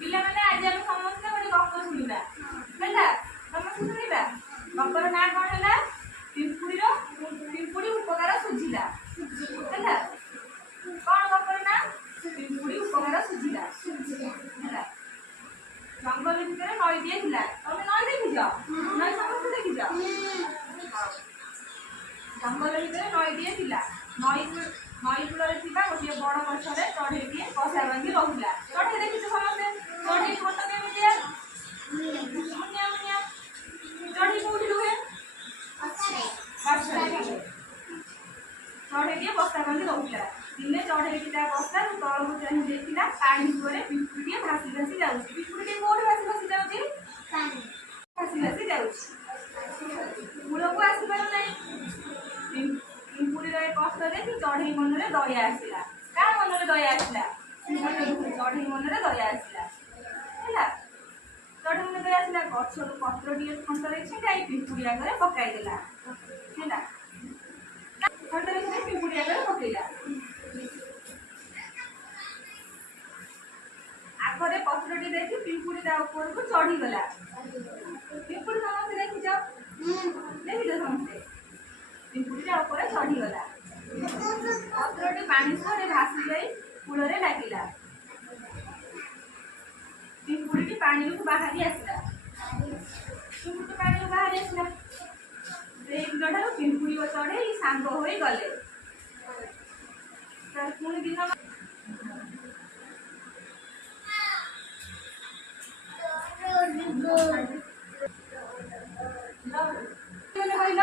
ପିଲାମାନେ ଆଜି ଆମେ ସମସ୍ତେ ଗୋଟେ ଗପ ଶୁଣିବା ହେଲା। ସମସ୍ତେ ଶୁଣିବା। ଗପର ନାଁ କଣ ହେଲା? ପିମ୍ପୁଡ଼ି ଉପକାର ସୁଝିଲା ହେଲା। କଣ ଗପର ନାଁ? ପିମ୍ପୁଡ଼ି ଉପକାର ସୁଝିଲା ହେଲା। ଜଙ୍ଗଲ ଭିତରେ ନଈଟିଏ ଥିଲା। ତମେ ନଈ ଦେଖିଛ? ନଈ ସମସ୍ତେ ଦେଖିଛ? ଜଙ୍ଗଲ ଭିତରେ ନଈଟିଏ ଥିଲା। ନଈ କୂଳରେ ଥିବା ଗୋଟିଏ ବଡ଼ ଗଛରେ ଚଢ଼େଇଟିଏ ବସା ବାନ୍ଧି ରହୁଥିଲା। ଚଢ଼େଇ ଦେଖିଛ ସମସ୍ତେ? ଚଢ଼େଇ ଫଟୋ କେମିତିଆ? ମୁନିଆ ମୁନିଆ। ଚଢ଼େଇ କୋଉଠି ରୁହେ? ଗଛରେ। ଚଢ଼େଇଟିଏ ବସା ବାନ୍ଧି ରହୁଥିଲା। ଦିନେ ଚଢ଼େଇଟି ତା ବସାରୁ ତଳକୁ ଚାହିଁ ଦେଖିଲା ପାଣି କୂଳରେ ପିମ୍ପୁଡ଼ିଟିଏ ଭାସି ଭାସି ଯାଉଛି। ପିମ୍ପୁଡ଼ିଟିଏ କୋଉଠି ଭାସି ଭାସି ଯାଉଛି? ଭାସି ଭାସି ଯାଉଛି। କୂଳକୁ ଆସିପାରୁ ନାହିଁ। ପିମ୍ପୁଡ଼ିର ଏ କଷ୍ଟ ଦେଖି ଚଢ଼େଇ ମନରେ ଦୟା ଆସିଲା। କାହା ମନରେ ଦୟା ଆସିଲା? ଚଢ଼େଇ ମନରେ ଦୟା ଆସିଲା ହେଲା। ଚଢ଼େଇ ମନରେ ଦୟା ଆସିଲା। ଗଛରୁ ପତ୍ରଟିଏ ଥଣ୍ଟରେ ଛିଣ୍ଡାଇ ପିମ୍ପୁଡ଼ି ଆଗରେ ପକାଇଦେଲା ହେଲା। ଥଣ୍ଟରେ ଛିଣ୍ଡାଇ ପିମ୍ପୁଡ଼ି ଆଗରେ ପକେଇଲା। ଆଗରେ ପତ୍ରଟି ଦେଖି ପିମ୍ପୁଡ଼ି ତା ଉପରକୁ ଚଢ଼ିଗଲା। ପିମ୍ପୁଡ଼ି ସମସ୍ତେ ଦେଖିଛ? ଦେଖିଛ ସମସ୍ତେ? ପିମ୍ପୁଡ଼ି ତା ଉପରେ ଚଢ଼ିଗଲା। ପତ୍ରଟି ପାଣି ସୁଅରେ ଭାସି ଯାଇ କୂଳରେ ଲାଗିଲା। ପିମ୍ପୁଡ଼ିଟି ପାଣିରୁ ବାହାରି ଆସିଲା। ସେଇ ଦିନଠାରୁ ପିମ୍ପୁଡ଼ି ଓ ଚଢ଼େଇ ସାଙ୍ଗ ହୋଇ ଗଲେ। ପୁଣି ଦିନ କହିଲ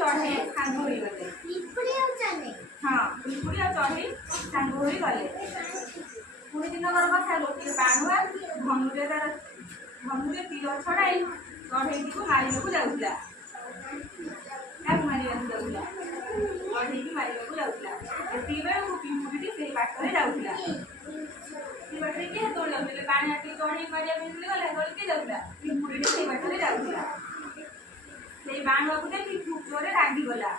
ଚଢ଼େଇ ସାଙ୍ଗ ହୋଇଗଲେ। ହଁ, ପିମ୍ପୁଡ଼ି ଆଉ ଚଢ଼େଇ ସାଙ୍ଗ ହୋଇଗଲେ। ପୁଣି ଦିନକର କଥା, ଗୋଟିଏ ବାଣୁଆ ଧନୁରେ ତୀର ଛଡ଼ାଇ ଚଢ଼େଇଟିକୁ ମାରିବାକୁ ଯାଉଥିଲା। କାହାକୁ ମାରିବାକୁ ଯାଉଥିଲା? ଚଢ଼େଇକି ମାରିବାକୁ ଯାଉଥିଲା। ସେତିକିବେଳକୁ ପିମ୍ପୁଡ଼ିଟି ସେଇ ବାଟରେ ଯାଉଥିଲା। ସେ ବାଟରେ କିଏ ସେତେବେଳେ ଯାଉଥିଲେ? ବାଣୁଆ ଟିକେ ଚଢ଼େଇ ମାରିବା ପାଇଁ ଗଲା। ସେତେବେଳେ କିଏ ଯାଉଥିଲା? ପିମ୍ପୁଡ଼ିଟି ସେଇ ବାଟରେ ଯାଉଥିଲା। ସେଇ ବାଣୁଆକୁ ଦେଖି ଖୁବ୍ ଜୋରରେ ରାଗିଗଲା।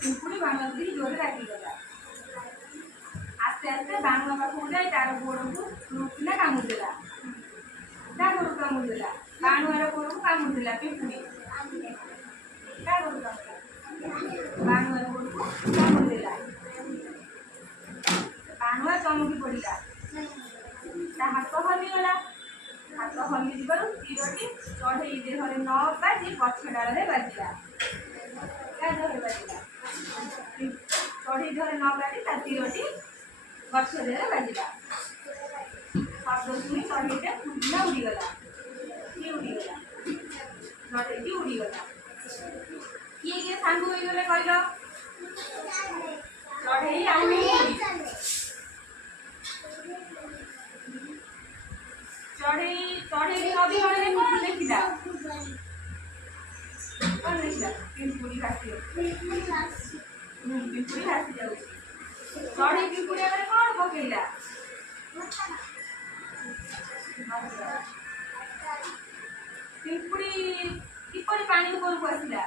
ପିମ୍ପୁଡ଼ି ବାଣୁଆକୁ ଦେଖି ଜୋରରେ ରାଗିଗଲା। ଆସ୍ତେ ଆସ୍ତେ ବାଣୁଆ ପାଖକୁ ଯାଇ ତାର ଗୋଡ଼କୁ ରୁକିନା କାମୁଡ଼ିଦେଲା। ତା ଗୋଡ଼କୁ କାମୁଡ଼ିଦେଲା। ବାଣୁଆର ଗୋଡ଼କୁ କାମୁଡ଼ିଦେଲା ପିମ୍ପୁଡ଼ି। ତା ଗୋଡ଼କୁ କାମୁଡ଼ିଲା। ବାଣୁଆର ଗୋଡ଼କୁ କାମୁଡ଼ିଦେଲା। ବାଣୁଆ ଚମକି ପଡ଼ିଲା। ତା ହାତ ହଲିଗଲା। ହାତ ହଲିଯିବାରୁ ତୀରଟି ଚଢ଼େଇ ଦେହରେ ନ ବାଜି ଗଛ ଡାଳରେ ବାଜିଲା। ତା ଦେହରେ ବାଜିଲା। ଚଢ଼େଇ ଦେହରେ ନ ବାଜି ତା ତୀରଟି ଗଛ ଦେହରେ ବାଜିଲା। ଶବ୍ଦ ଶୁଣି ଚଢ଼େଇଟା ଉଡ଼ିଲା ଉଡ଼ିଗଲା। କିଏ ଉଡ଼ିଗଲା? ଚଢ଼େଇଟି ଉଡ଼ିଗଲା। କିଏ କିଏ ସାଙ୍ଗ ହୋଇଗଲେ କହିଲ? ଚଢ଼େଇ ଆଉ ପିମ୍ପୁଡ଼ି। ଚଢ଼େଇ ନଦୀକୂଳରେ କଣ ଦେଖିଲା? କଣ ଦେଖିଲା? ପିମ୍ପୁଡ଼ି ଭାସି ଯାଉଛି। ପିମ୍ପୁଡ଼ି ଭାସି ଯାଉଛି। ଚଢ଼େଇ ପିମ୍ପୁଡ଼ି ଆଗରେ କଣ ପକେଇଲା? ପିମ୍ପୁଡ଼ି କିପରି ପାଣି ଉପରକୁ ଆସିଲା?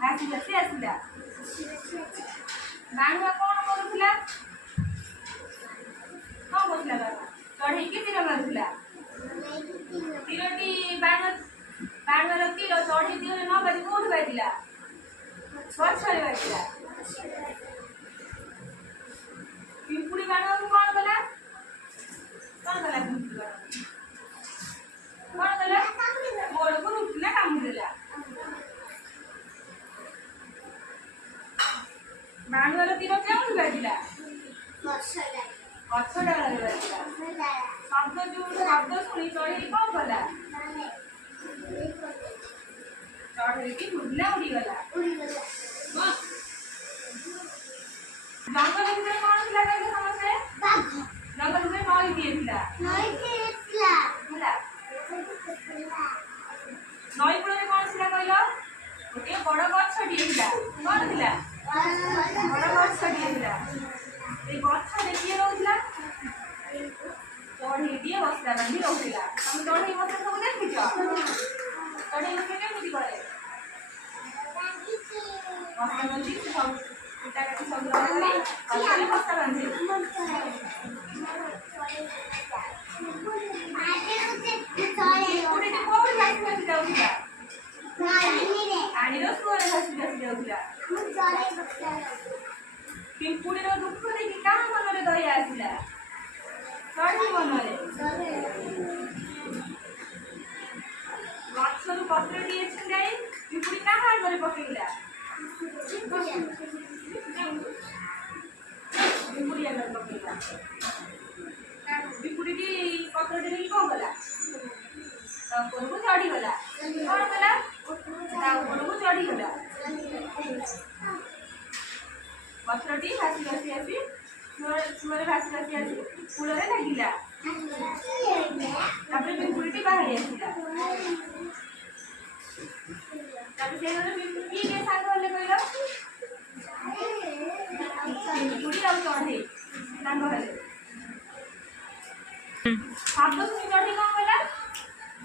ଭାସି ଭାସି ଆସିଲା। ବାଣୁଆ କଣ କରୁଥିଲା? ଚଢ଼େଇକି ତୀର ମାରୁଥିଲା। ତୀରଟି ବାଣୁଆର ତୀର ଚଢ଼େଇ ତୀରରେ ନ ବାଜି କୋଉଠି ବାଜିଲା? ଗଛରେ ବାଜିଲା। ପିମ୍ପୁଡ଼ି ବାଣୁଆକୁ କଣ କଲା? ପିମ୍ପୁଡ଼ି କଣ କଲା? ଗୋଡ଼କୁ ରୁକିନା କାମୁଡ଼ିଦେଲା। ବାଣୁଆର ତୀର କେଉଁଠି ବାଜିଲା? ଗଛ ଡାଳରେ ବାଜିଲା। ଶବ୍ଦ ଶୁଣି ଚଢ଼େଇ କଣ କଲା? ଚଢ଼େଇଟି ଉଡ଼ିଲା ଉଡ଼ିଗଲା। ଜଙ୍ଗଲ ଭିତରେ କଣ ଥିଲା କହିଲେ ସମସ୍ତେ? ଜଙ୍ଗଲ ଭିତରେ ନଈଟିଏ ଥିଲା ହେଲା। ନଈ କୂଳରେ କଣ ଥିଲା କହିଲ? ଗୋଟିଏ ବଡ଼ ଗଛଟିଏ ଥିଲା। କଣ ଥିଲା? ବଡ଼ ଗଛଟିଏ ଥିଲା। ସେଇ ଗଛରେ କିଏ ରହୁଥିଲା? ଚଢ଼େଇଟିଏ ବସା ବାନ୍ଧି ରହୁଥିଲା। ତମେ ଚଢ଼େଇ ବସା ସବୁ ଦେଖିଛ? ଚଢ଼େଇ ବସା କେମିତି କରେ? ବସ୍ତା ବାନ୍ଧି ସବୁ କୁଟା କାଟି ସବୁ ରଖି ଗଛରେ ବସ୍ତା ବାନ୍ଧେ। ପିମ୍ପୁଡ଼ିଟି କୋଉଠି ଭାସି ଭାସି ଯାଉଥିଲା? ପାଣିର ସୁଅରେ ଭାସି ଭାସି ଯାଉଥିଲା। ପିମ୍ପୁଡ଼ିର ଦୁଃଖ ଦେଖି କାହା ମନରେ ଦୟା ଆସିଲା? ଚଢ଼େଇ ମନରେ। ଗଛରୁ ପତ୍ରଟିଏ ଛିଣ୍ଡାଇ ପିମ୍ପୁଡ଼ି କାହା ଆଗରେ ପକେଇଲା? ପିମ୍ପୁଡ଼ି ଆଗରେ ପକେଇଲା। ପିମ୍ପୁଡ଼ିଟି ପତ୍ରଟି ନେଇକି କଣ କଲା? ତା ଉପରକୁ ଚଢ଼ିଗଲା। କଣ କଲା? ତା ଉପରକୁ ଚଢ଼ିଗଲା। ପତ୍ରଟି ଭାସି ଭାସି ଆସି ସୁଅରେ ଭାସି ଭାସି ଆସି କୂଳରେ ଲାଗିଲା। ତାପରେ ପିମ୍ପୁଡ଼ିଟି ବାହାରି ଆସିଲା। ତାପରେ ସେ କିଏ ସାଙ୍ଗ ହେଲେ କହିଲ? ପିମ୍ପୁଡ଼ି ଆଉ ଚଢ଼େଇ ସାଙ୍ଗ ହେଲେ। ଶବ୍ଦ ଶୁଣି ଚଢ଼େଇ କଣ କଲା?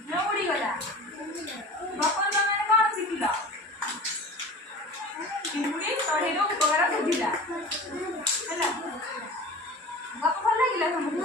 ନା ଉଡ଼ିଗଲା। ଗପରୁ ତମେ କଣ ଶିଖିଲ? ପିମ୍ପୁଡ଼ି ଚଢ଼େଇର ଉପକାର ବୁଝିଲା। ହେଲା, ଗପ ଭଲ ଲାଗିଲା ତମକୁ?